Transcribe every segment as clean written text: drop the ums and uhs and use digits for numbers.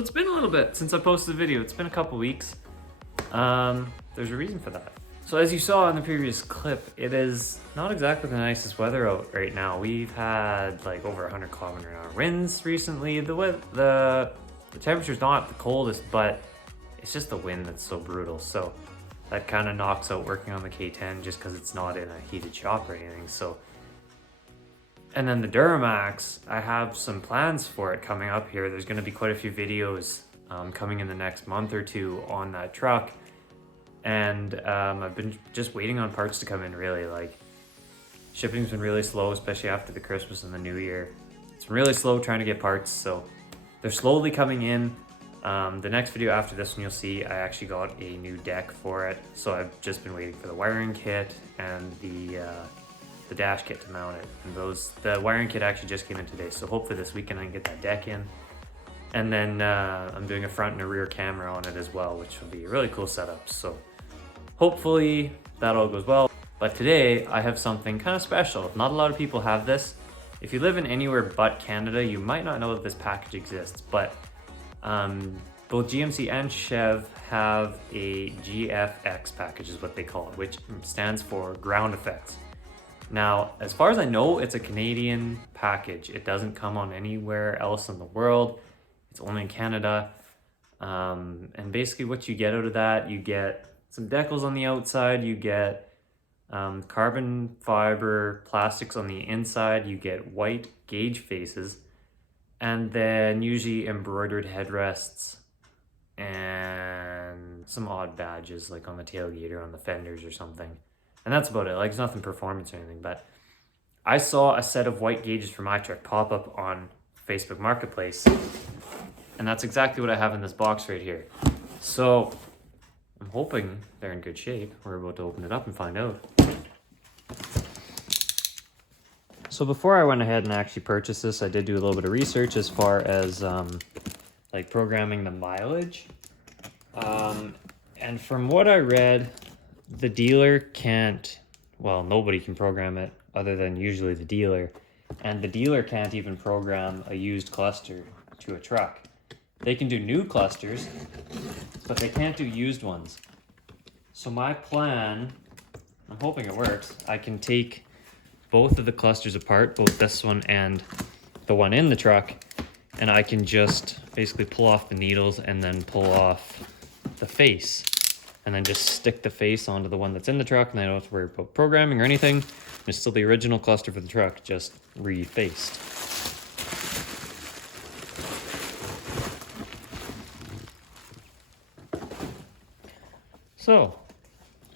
So it's been a little bit since I posted the video. It's been a couple weeks. There's a reason for that. So as you saw in the previous clip, it is not exactly the nicest weather out right now. We've had like over 100 km/h winds recently. The temperature's not the coldest, but it's just the wind that's so brutal. So that kind of knocks out working on the K10 just because it's not in a heated shop or anything. So, and then the Duramax, I have some plans for it coming up here. There's going to be quite a few videos coming in the next month or two on that truck. And I've been just waiting on parts to come in, really. Like, shipping's been really slow, especially after the Christmas and the New Year. It's been really slow trying to get parts, so they're slowly coming in. The next video after this one, you'll see I actually got a new deck for it. So I've just been waiting for the wiring kit and the dash kit to mount it. And the wiring kit actually just came in today, so hopefully this weekend I can get that deck in. And then I'm doing a front and a rear camera on it as well, which will be a really cool setup. So hopefully that all goes well. But today I have something kind of special. Not a lot of people have this. If you live in anywhere but Canada, you might not know that this package exists, but both GMC and Chev have a GFX package is what they call it, which stands for ground effects. Now, as far as I know, it's a Canadian package. It doesn't come on anywhere else in the world. It's only in Canada. And basically what you get out of that, you get some decals on the outside, you get carbon fiber plastics on the inside, you get white gauge faces, and then usually embroidered headrests and some odd badges like on the tailgate or on the fenders or something. And that's about it. Like, it's nothing performance or anything, but I saw a set of white gauges for my truck pop up on Facebook Marketplace, and that's exactly what I have in this box right here. So I'm hoping they're in good shape. We're about to open it up and find out. So before I went ahead and actually purchased this, I did do a little bit of research as far as like programming the mileage. And from what I read, the dealer can't, well, nobody can program it other than usually the dealer. And the dealer can't even program a used cluster to a truck. They can do new clusters, but they can't do used ones. So my plan, I'm hoping it works, I can take both of the clusters apart, both this one and the one in the truck, and I can just basically pull off the needles and then pull off the face, and then just stick the face onto the one that's in the truck, and I don't have to worry about programming or anything. It's still the original cluster for the truck, just refaced. So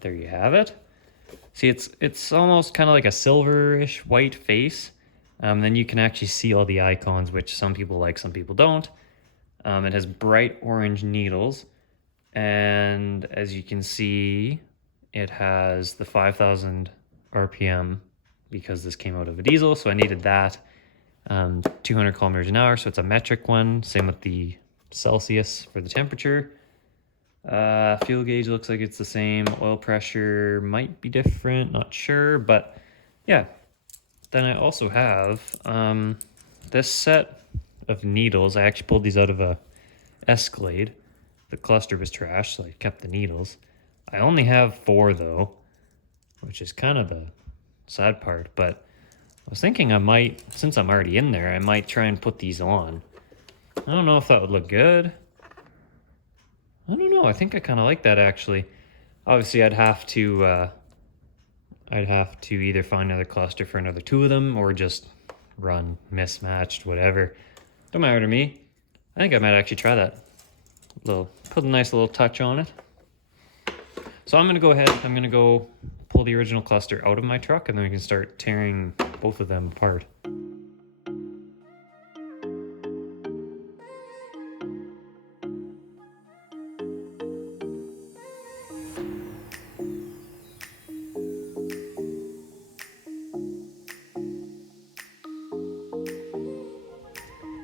there you have it. See, it's almost kind of like a silverish white face. Then you can actually see all the icons, which some people like, some people don't. It has bright orange needles, and as you can see, it has the 5,000 RPM because this came out of a diesel, so I needed that. 200 km/h, so it's a metric one. Same with the Celsius for the temperature. Fuel gauge looks like it's the same. Oil pressure might be different, not sure, but yeah. Then I also have this set of needles. I actually pulled these out of a Escalade. The cluster was trashed, so I kept the needles. I only have 4 though, which is kind of the sad part, but I was thinking I might, since I'm already in there, I might try and put these on. I don't know if that would look good. I don't know. I think I kind of like that, actually. Obviously, I'd have to either find another cluster for another 2 of them, or just run mismatched, whatever. Don't matter to me. I think I might actually try that. Put a nice little touch on it. So I'm gonna go ahead. I'm gonna go pull the original cluster out of my truck, and then we can start tearing both of them apart.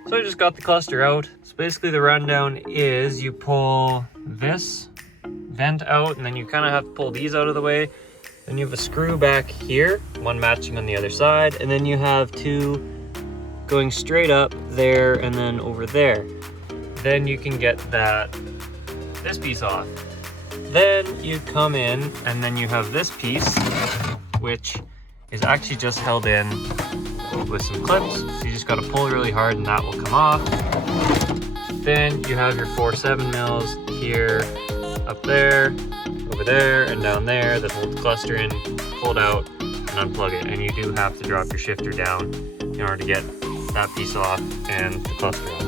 So I just got the cluster out. So basically the rundown is you pull this vent out, and then you kind of have to pull these out of the way. Then you have a screw back here, one matching on the other side, and then you have 2 going straight up there and then over there. then you can get this piece off. Then you come in and then you have this piece, which is actually just held in with some clips. So you just got to pull really hard and that will come off. Then you have your 4/7 mils here, up there, over there, and down there that hold the cluster in. Pull it out and unplug it. And you do have to drop your shifter down in order to get that piece off and the cluster out.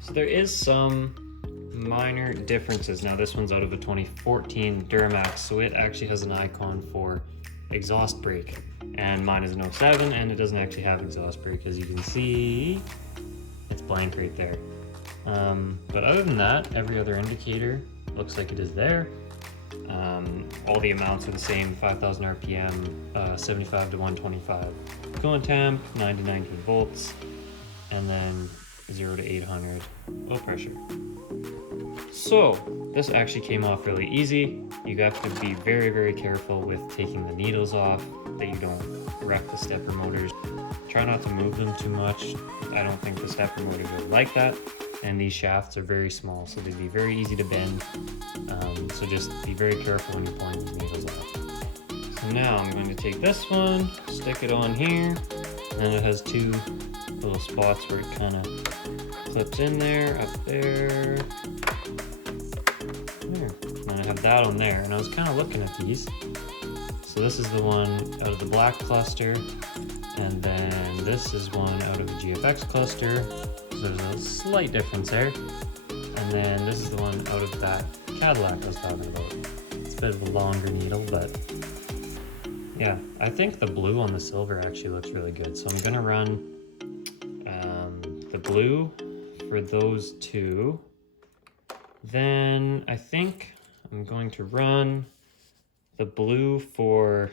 So there is some minor differences. Now this one's out of a 2014 Duramax, so it actually has an icon for exhaust brake, and mine is an 07 and it doesn't actually have exhaust brake. As you can see, it's blank right there. But other than that, every other indicator looks like it is there. All the amounts are the same: 5,000 RPM, 75 to 125 coolant temp, 90 to 19 volts, and then 0 to 800 oil pressure. So this actually came off really easy. You have to be very, very careful with taking the needles off, that you don't wreck the stepper motors. Try not to move them too much. I don't think the stepper motors would like that. And these shafts are very small, so they'd be very easy to bend. So just be very careful when you're pulling these needles off. So now I'm going to take this one, stick it on here, and it has two little spots where it kind of clips in there, up there, there. And then I have that on there, and I was kind of looking at these. So this is the one out of the black cluster, and then this is one out of the GFX cluster. So there's a slight difference there. And then this is the one out of that Cadillac I was talking about. It's a bit of a longer needle, but yeah, I think the blue on the silver actually looks really good. So I'm gonna run the blue for those two. Then I think I'm going to run the blue for,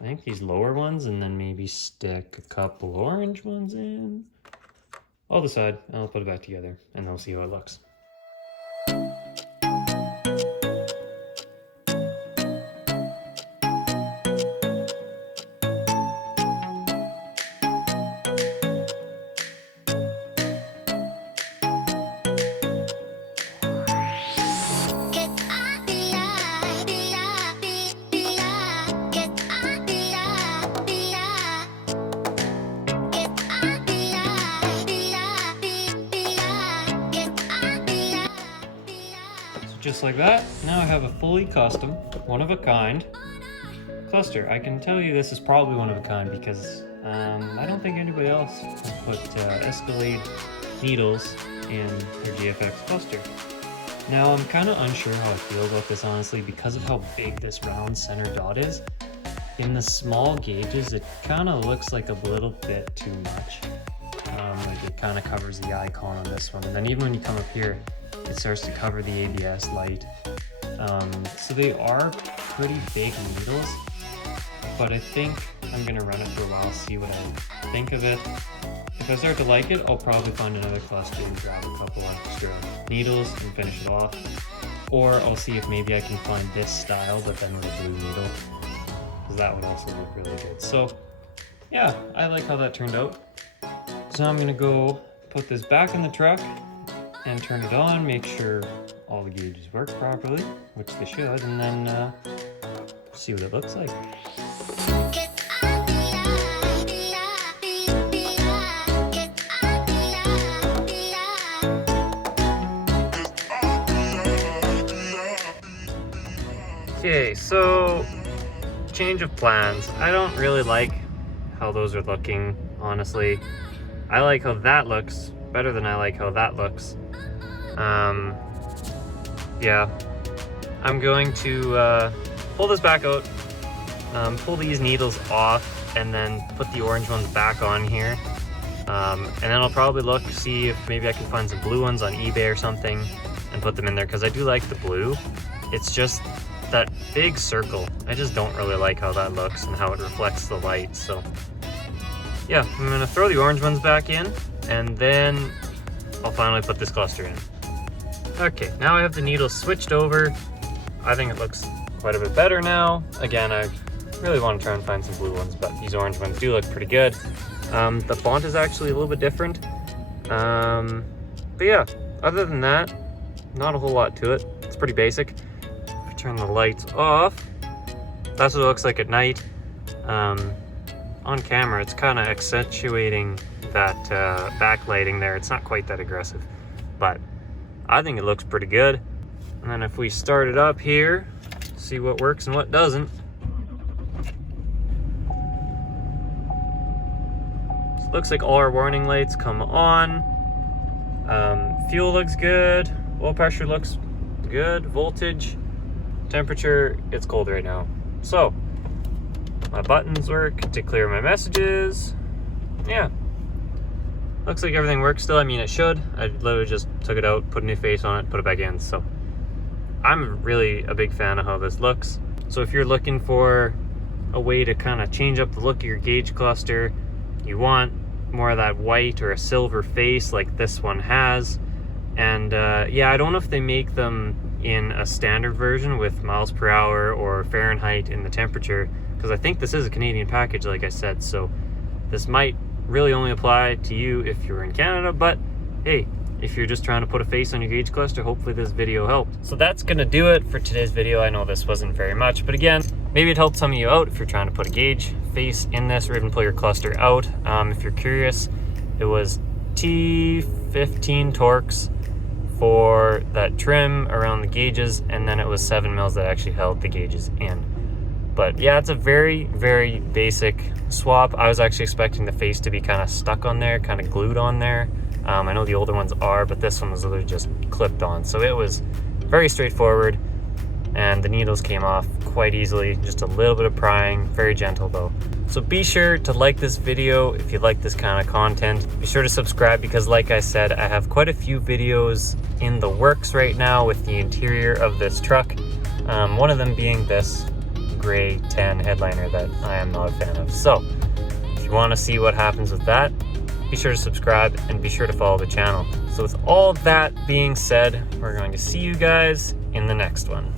I think, these lower ones, and then maybe stick a couple orange ones in. I'll decide, and I'll put it back together, and I'll see how it looks. Just like that, now I have a fully custom, one-of-a-kind cluster. I can tell you this is probably one of a kind because I don't think anybody else has put Escalade needles in their GFX cluster. Now I'm kind of unsure how I feel about this, honestly, because of how big this round center dot is. In the small gauges, it kind of looks like a little bit too much. Like it kind of covers the icon on this one, and then even when you come up here, it starts to cover the ABS light. So they are pretty big needles, but I think I'm gonna run it for a while, see what I think of it. If I start to like it, I'll probably find another cluster and grab a couple extra needles and finish it off. Or I'll see if maybe I can find this style, but then with a blue needle, because that would also look really good. So yeah, I like how that turned out. So I'm gonna go put this back in the truck and turn it on, make sure all the gauges work properly, which they should, and then see what it looks like. Okay, so change of plans. I don't really like how those are looking, honestly. I like how that looks better than I like how that looks. Yeah, I'm going to pull this back out, pull these needles off, and then put the orange ones back on here. And then I'll probably look, see if maybe I can find some blue ones on eBay or something, and put them in there because I do like the blue. It's just that big circle. I just don't really like how that looks and how it reflects the light. So yeah, I'm gonna throw the orange ones back in, and then I'll finally put this cluster in. Okay, now I have the needles switched over. I think it looks quite a bit better now. Again, I really want to try and find some blue ones, but these orange ones do look pretty good. The font is actually a little bit different. But yeah, other than that, not a whole lot to it. It's pretty basic. If I turn the lights off, that's what it looks like at night. On camera, it's kind of accentuating that backlighting there. It's not quite that aggressive, but I think it looks pretty good. And then if we start it up here, see what works and what doesn't. So it looks like all our warning lights come on. Fuel looks good. Oil pressure looks good. Voltage, temperature, it's cold right now. So my buttons work to clear my messages. Yeah, looks like everything works still. I mean, it should. I literally just took it out, put a new face on it, put it back in. So I'm really a big fan of how this looks. So if you're looking for a way to kind of change up the look of your gauge cluster, you want more of that white or a silver face like this one has. And yeah, I don't know if they make them in a standard version with miles per hour or Fahrenheit in the temperature, because I think this is a Canadian package, like I said. So this might really only apply to you if you're in Canada, but hey, if you're just trying to put a face on your gauge cluster, hopefully this video helped. So that's gonna do it for today's video. I know this wasn't very much, but again, maybe it helped some of you out if you're trying to put a gauge face in this or even pull your cluster out. If you're curious, it was T15 Torx for that trim around the gauges, and then it was 7 mils that actually held the gauges in. But yeah, it's a very, very basic swap. I was actually expecting the face to be kind of stuck on there, kind of glued on there. I know the older ones are, but this one was literally just clipped on. So it was very straightforward, and the needles came off quite easily. Just a little bit of prying, very gentle though. So be sure to like this video if you like this kind of content. Be sure to subscribe because, like I said, I have quite a few videos in the works right now with the interior of this truck. One of them being this gray tan headliner that I am not a fan of. So if you want to see what happens with that, be sure to subscribe and be sure to follow the channel. So with all that being said, we're going to see you guys in the next one.